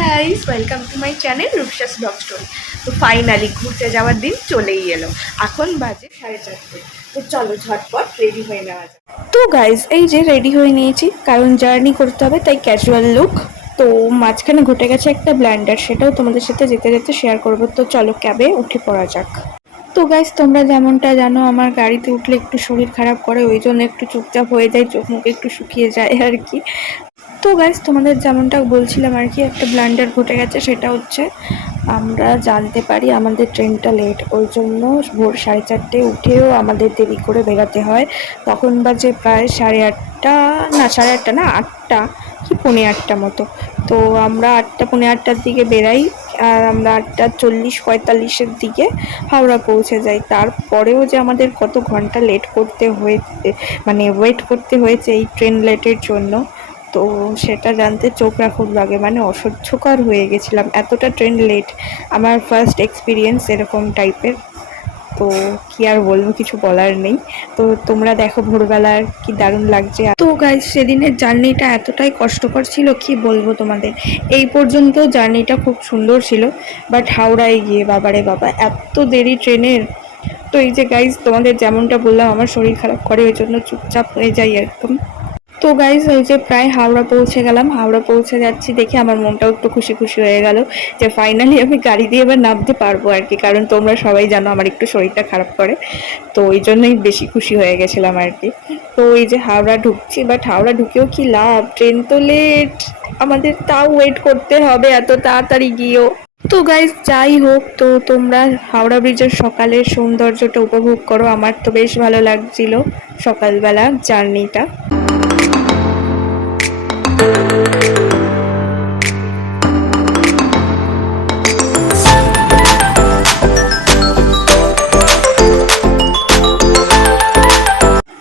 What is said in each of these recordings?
Guys, welcome to my channel রূপসাস blog story. তো finally ঘুরতে যাওয়ার দিন চলেই এলো। এখন বাজে 4:30। তো চলো ঝটপট রেডি হয়ে নেওয়া যায়। তো গাইস, এই যে রেডি হয়ে নিয়েছি, কারণ জার্নি করতে হবে, তাই ক্যাজুয়াল লুক। তো মাঝখানে ঘটে গেছে একটা ব্ল্যান্ডার, সেটাও তোমাদের সাথে যেতে যেতে শেয়ার করবো। তো চলো ক্যাবে উঠে পড়া যাক। তো গাইস, তোমরা যেমনটা জানো, আমার গাড়িতে উঠলে একটু শরীর খারাপ করে, ওই জন্য একটু চুপচাপ হয়ে যায়, চোখ মুখ একটু শুকিয়ে যায় আর কি। তো গাইস, তোমাদের যেমনটা বলছিলাম আর কি, একটা ব্লান্ডার ঘটে গেছে। সেটা হচ্ছে আমরা জানতে পারি আমাদের ট্রেনটা লেট, ওই জন্য ভোর 4:30 উঠেও আমাদের দেরি করে বেরাতে হয়। তখন বাজে প্রায় 8:30, না 8:30 না, 8টা কি 8:45 মতো। তো আমরা 8টা 8:45-র দিকে বেরাই, আর আমরা 8:40-45-এর দিকে হাওড়া পৌঁছে যাই। তারপরেও যে আমাদের কত ঘন্টা লেট করতে হয়েছে, মানে ওয়েট করতে হয়েছে এই ট্রেন লেটের জন্য, তো সেটা জানতে চোখ রাখুন লাগে, মানে অসহ্যকর হয়ে গেছিলাম, এতটা ট্রেন লেট। আমার ফার্স্ট এক্সপিরিয়েন্স এরকম টাইপের। তো কি আর বলবো, কিছু বলার নেই। তো তোমরা দেখো ভোরবেলার কি দারুণ লাগছে। তো গাইস, সেদিনের জার্নিটা এতটাই কষ্টকর ছিল, কি বলবো তোমাদের। এই পর্যন্ত জার্নিটা খুব সুন্দর ছিল, বাট হাওড়ায় গিয়ে বাবারে বাবা এত দেরি ট্রেনের। তো এই যে গাইস, তোমাদের যেমনটা বললাম, আমার শরীর খারাপ করে, ওই জন্য চুপচাপ হয়ে যাই একদম। তো গাইস, ওই যে প্রায় হাওড়া পৌঁছে গেলাম। হাওড়া পৌঁছে যাচ্ছি দেখে আমার মনটাও একটু খুশি খুশি হয়ে গেল, যে ফাইনালি আমি গাড়ি দিয়ে এবার নামতে পারবো আর কি। কারণ তোমরা সবাই জানো আমার একটু শরীরটা খারাপ করে, তো ওই জন্যই বেশি খুশি হয়ে গেছিলাম আর কি। তো এই যে হাওড়া ঢুকছি, বাট হাওড়া ঢুকেও কি লাভ, ট্রেন তো লেট, আমাদের তাও ওয়েট করতে হবে এত তাড়াতাড়ি গিয়েও। তো গাইস, যাই হোক, তো তোমরা হাওড়া ব্রিজের সকালের সৌন্দর্যটা উপভোগ করো। আমার তো বেশ ভালো লাগছিল সকালবেলা জার্নিটা।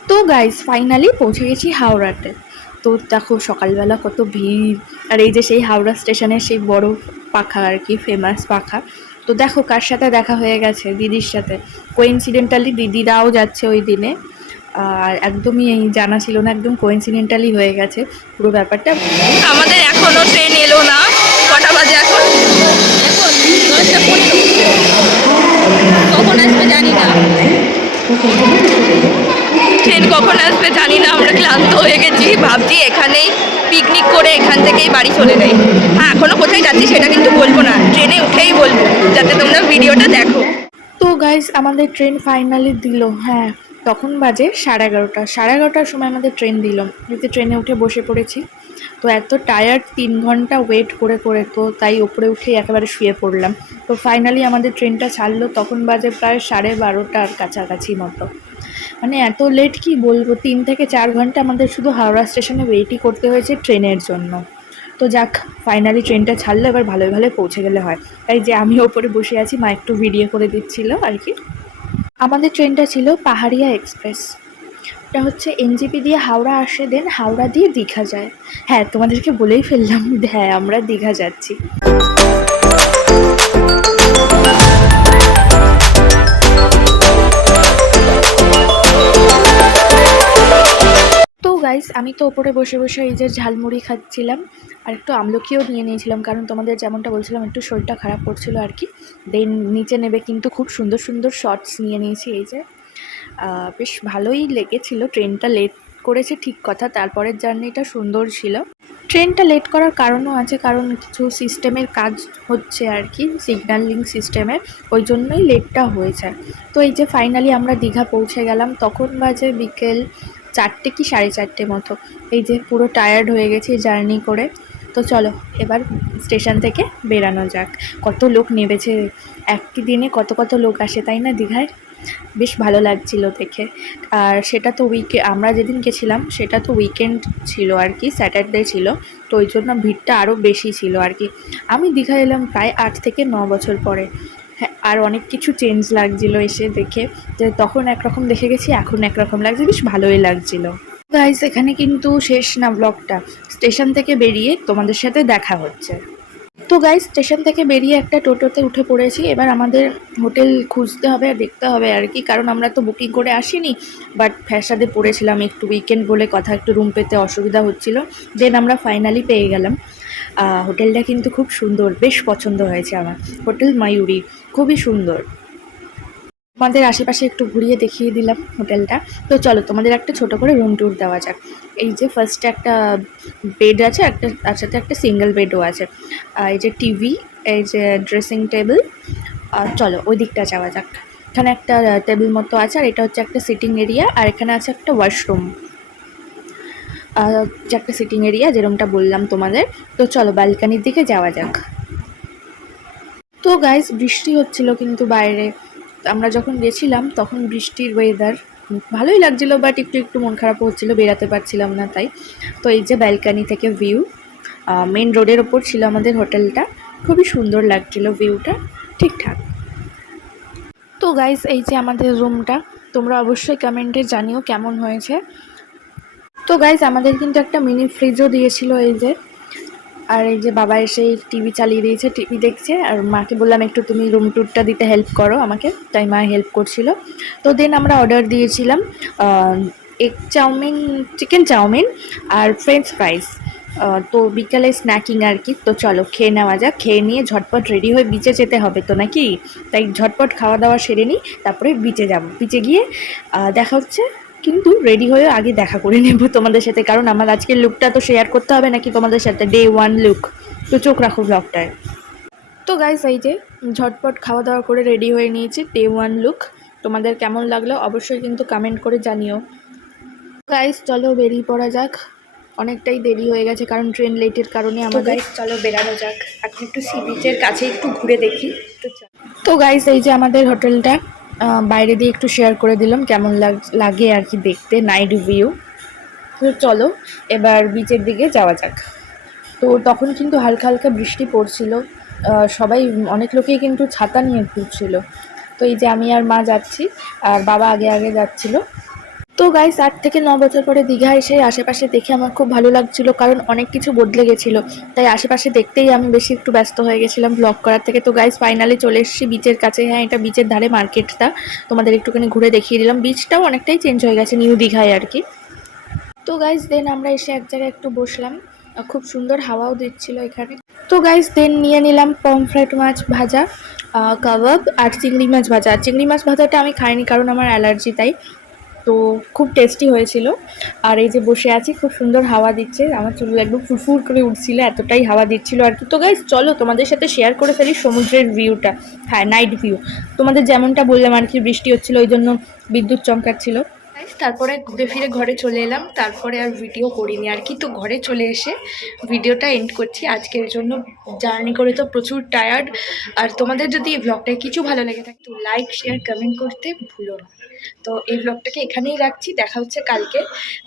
তো গাইস, ফাইনালি পৌঁছে গেছি হাওড়াতে। তো দেখো সকালবেলা কত ভিড়, আর এই যে সেই হাওড়া স্টেশনের সেই বড় পাখা আর কি, ফেমাস পাখা। তো দেখো কার সাথে দেখা হয়ে গেছে, দিদির সাথে। কোইন্সিডেন্টালি দিদিরাও যাচ্ছে ওই দিনে, আর একদমই এই জানা ছিল না, একদম কোইন্সিডেন্টালি হয়ে গেছে পুরো ব্যাপারটা। আমাদের এখনো ট্রেন এলো না। কটা বাজে এখন? কখন আসবে জানি না, ট্রেন কখন আসবে জানি না। আমরা ক্লান্ত হয়ে গেছি, ভাবছি এখানেই পিকনিক করে এখান থেকেই বাড়ি চলে যাই। হ্যাঁ, এখনো কোথায় যাচ্ছি সেটা কিন্তু বলবো না, ট্রেনে উঠেই বলবো, যাতে তোমরা ভিডিওটা দেখো। তো গাইস, আমাদের ট্রেন ফাইনালি দিল। হ্যাঁ, তখন বাজে 11:30। 11:30-র সময় আমাদের ট্রেন দিল। এতে ট্রেনে উঠে বসে পড়েছি। তো এত টায়ার্ড, 3 ঘন্টা ওয়েট করে করে, তো তাই ওপরে উঠেই একেবারে শুয়ে পড়লাম। তো ফাইনালি আমাদের ট্রেনটা ছাড়লো, তখন বাজে প্রায় 12:30-র কাছাকাছি মতো। মানে এত লেট কি বলবো, 3 থেকে 4 ঘন্টা আমাদের শুধু হাওড়া স্টেশনে ওয়েটই করতে হয়েছে ট্রেনের জন্য। তো যাক, ফাইনালি ট্রেনটা ছাড়লো, এবার ভালোই ভালো পৌঁছে গেলে হয়। তাই যে আমি ওপরে বসে আছি, মা একটু ভিডিও করে দিচ্ছিল আর কি। আমাদের ট্রেনটা ছিল পাহাড়িয়া এক্সপ্রেস। এটা হচ্ছে এনজেপি দিয়ে হাওড়া আসে, দেন হাওড়া দিয়ে দীঘা যায়। হ্যাঁ, তোমাদেরকে বলেই ফেললাম, হ্যাঁ আমরা দীঘা যাচ্ছি। তো গাইস, আমি তো ওপরে বসে বসে এই যে ঝালমুড়ি খাচ্ছিলাম, আর একটু আমলকিও নিয়ে নিয়েছিলাম, কারণ তোমাদের যেমনটা বলছিলাম একটু শরীরটা খারাপ করছিল আর কি। দেন নিচে নেবে কিন্তু খুব সুন্দর সুন্দর শর্টস নিয়ে নিয়েছি। এই যে বেশ ভালোই লেগেছিল। ট্রেনটা লেট করেছে ঠিক কথা, তারপরের জার্নিটা সুন্দর ছিল। ট্রেনটা লেট করার কারণও আছে, কারণ কিছু সিস্টেমের কাজ হচ্ছে আর কি, সিগন্যালিং সিস্টেমের, ওই জন্যই লেটটা হয়েছে। তো এই যে ফাইনালি আমরা দীঘা পৌঁছে গেলাম, তখন বাজে বিকেল 4টে কি 4:30 মতো। এই যে পুরো টায়ার্ড হয়ে গেছি জার্নি করে। তো চলো এবার স্টেশন থেকে বেরানো যাক। কত লোক নেমেছে, একই দিনে কত কত লোক আসে তাই না দীঘায়। বেশ ভালো লাগছিল দেখে। আর সেটা তো আমরা যেদিন গেছিলাম সেটা তো উইকেন্ড ছিল আর কি, স্যাটারডে ছিল। তো ওই জন্য ভিড়টা আরও বেশি ছিল আর কি। আমি দীঘা এলাম প্রায় 8 থেকে 9 বছর পরে। হ্যাঁ, আর অনেক কিছু চেঞ্জ লাগছিল এসে দেখে, যে তখন একরকম দেখে গেছি, এখন একরকম লাগছে, বেশ ভালোই লাগছিল। গাইস, এখানে কিন্তু শেষ না ব্লগটা, স্টেশন থেকে বেরিয়ে তোমাদের সাথে দেখা হচ্ছে। তো গাইস, স্টেশন থেকে বেরিয়ে একটা টোটোতে উঠে পড়েছি। এবার আমাদের হোটেল খুঁজতে হবে আর দেখতে হবে আর কি, কারণ আমরা তো বুকিং করে আসিনি, বাট ফ্যাসাদে পড়েছিলাম একটু, উইকেন্ড বলে কথা, একটু রুম পেতে অসুবিধা হচ্ছিল। দেন আমরা ফাইনালি পেয়ে গেলাম। হোটেলটা কিন্তু খুব সুন্দর, বেশ পছন্দ হয়েছে আমার। হোটেল ময়ূরী, খুবই সুন্দর। তোমাদের আশেপাশে একটু ঘুরিয়ে দেখিয়ে দিলাম হোটেলটা। তো চলো তোমাদের একটা ছোট করে রুম ট্যুর দেওয়া যাক। এই যে ফার্স্টে একটা বেড আছে, একটা তার সাথে একটা সিঙ্গেল বেডও আছে। এই যে টিভি, এই যে ড্রেসিং টেবিল। আর চলো ওই দিকটা যাওয়া যাক। এখানে একটা টেবিল মতো আছে, আর এটা হচ্ছে একটা সিটিং এরিয়া, আর এখানে আছে একটা ওয়াশরুম। যে একটা সিটিং এরিয়া যেরকমটা বললাম তোমাদের। তো চলো ব্যালকানির দিকে যাওয়া যাক। তো গাইস বৃষ্টি হচ্ছিল কিন্তু বাইরে, আমরা যখন গেছিলাম তখন বৃষ্টির ওয়েদার ভালোই লাগছিলো, বাট একটু একটু মন খারাপও হচ্ছিলো, বেরাতে পারছিলাম না তাই। তো এই যে ব্যালকানি থেকে ভিউ, মেন রোডের ওপর ছিল আমাদের হোটেলটা, খুবই সুন্দর লাগছিলো ভিউটা, ঠিকঠাক। তো গাইস এই যে আমাদের রুমটা, তোমরা অবশ্যই কমেন্টে জানিও কেমন হয়েছে। তো গাইস আমাদের কিন্তু একটা মিনি ফ্রিজও দিয়েছিল এই যে। আর এই যে বাবা এসে টিভি চালিয়ে দিয়েছে, টিভি দেখছে, আর মাকে বললাম একটু তুমি রুম ট্যুরটা দিতে হেল্প করো আমাকে, তাই মা হেল্প করছিল। তো দেন আমরা অর্ডার দিয়েছিলাম এগ চাউমিন, চিকেন চাউমিন আর ফ্রেঞ্চ ফ্রাইস। তো বিকালে স্ন্যাকিং আর কি। তো চলো খেয়ে নেওয়া যাক, খেয়ে নিয়ে ঝটপট রেডি হয়ে বিচে যেতে হবে তো নাকি, তাই ঝটপট খাওয়া দাওয়া সেরে নিই, তারপরে বিচে যাব। বিচে গিয়ে দেখা হচ্ছে, কিন্তু রেডি হয়ে আগে দেখা করে নেব তোমাদের সাথে, কারণ আমার আজকের লুকটা তো শেয়ার করতে হবে নাকি তোমাদের সাথে, ডে 1 লুক। তো চোখ রাখো ব্লগটায়। তো গাইস এই যে ঝটপট খাওয়া দাওয়া করে রেডি হয়ে নিয়েছি, ডে 1 লুক। তোমাদের কেমন লাগলো অবশ্যই কিন্তু কমেন্ট করে জানিও। গাইস চলো বেরিয়ে পড়া যাক, অনেকটাই দেরি হয়ে গেছে কারণ ট্রেন লেটের কারণে আমাদের। চলো বেরানো যাক, এখন একটু সি বিচের কাছে একটু ঘুরে দেখি। তো গাইস এই যে আমাদের হোটেলটা, বাইরে দিয়ে একটু শেয়ার করে দিলাম কেমন লাগে আর কি দেখতে, নাইট ভিউ। তো চলো এবার বিচের দিকে যাওয়া যাক। তো তখন কিন্তু হালকা হালকা বৃষ্টি পড়ছিল, সবাই অনেক লোকেই কিন্তু ছাতা নিয়ে ঘুরছিল। তো এই যে আমি আর মা যাচ্ছি, আর বাবা আগে আগে যাচ্ছিল। তো গাইস 8 থেকে 9 বছর পরে দীঘা এসে আশেপাশে দেখে আমার খুব ভালো লাগছিল, কারণ অনেক কিছু বদলে গেছিলো, তাই আশেপাশে দেখতেই আমি বেশি একটু ব্যস্ত হয়ে গেছিলাম ব্লগ করার থেকে। তো গাইস ফাইনালি চলে এসেছি বিচের কাছে। হ্যাঁ এটা বিচের ধারে মার্কেটটা, তোমাদের একটুখানি ঘুরে দেখিয়ে দিলাম। বিচটাও অনেকটাই চেঞ্জ হয়ে গেছে, নিউ দীঘায় আর কি। তো গাইস দেন আমরা এসে এক জায়গায় একটু বসলাম, খুব সুন্দর হাওয়াও দিচ্ছিল এখানে। তো গাইস দেন নিয়ে নিলাম পমফ্রেট মাছ ভাজা, কাবাব আর চিংড়ি মাছ ভাজা। চিংড়ি মাছ ভাজাটা আমি খাইনি কারণ আমার অ্যালার্জি, তাই। তো খুব টেস্টি হয়েছিল। আর এই যে বসে আছি, খুব সুন্দর হাওয়া দিচ্ছে, আমার চুল একদম ফুরফুর করে উঠছিল, এতটাই হাওয়া দিচ্ছিল আর কি। তো গাইস চলো তোমাদের সাথে শেয়ার করে ফেলি সমুদ্রের ভিউটা, হ্যাঁ নাইট ভিউ। তোমাদের যেমনটা বললাম আর কি, বৃষ্টি হচ্ছিল ওই জন্য বিদ্যুৎ চমকাচ্ছিল। তারপরে ঘুরে ফিরে ঘরে চলে এলাম, তারপরে আর ভিডিও করিনি আর কি। তো ঘরে চলে এসে ভিডিওটা এন্ড করছি আজকের জন্য। জার্নি করে তো প্রচুর টায়ার্ড। আর তোমাদের যদি এই ব্লগটায় কিছু ভালো লেগে থাকে তো লাইক শেয়ার কমেন্ট করতে ভুলো না। তো এই ব্লগটাকে এখানেই রাখছি, দেখা হচ্ছে কালকে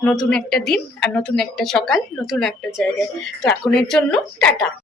নতুন একটা দিন আর নতুন একটা সকাল, নতুন একটা জায়গায়। তো এখনের জন্য টাটা।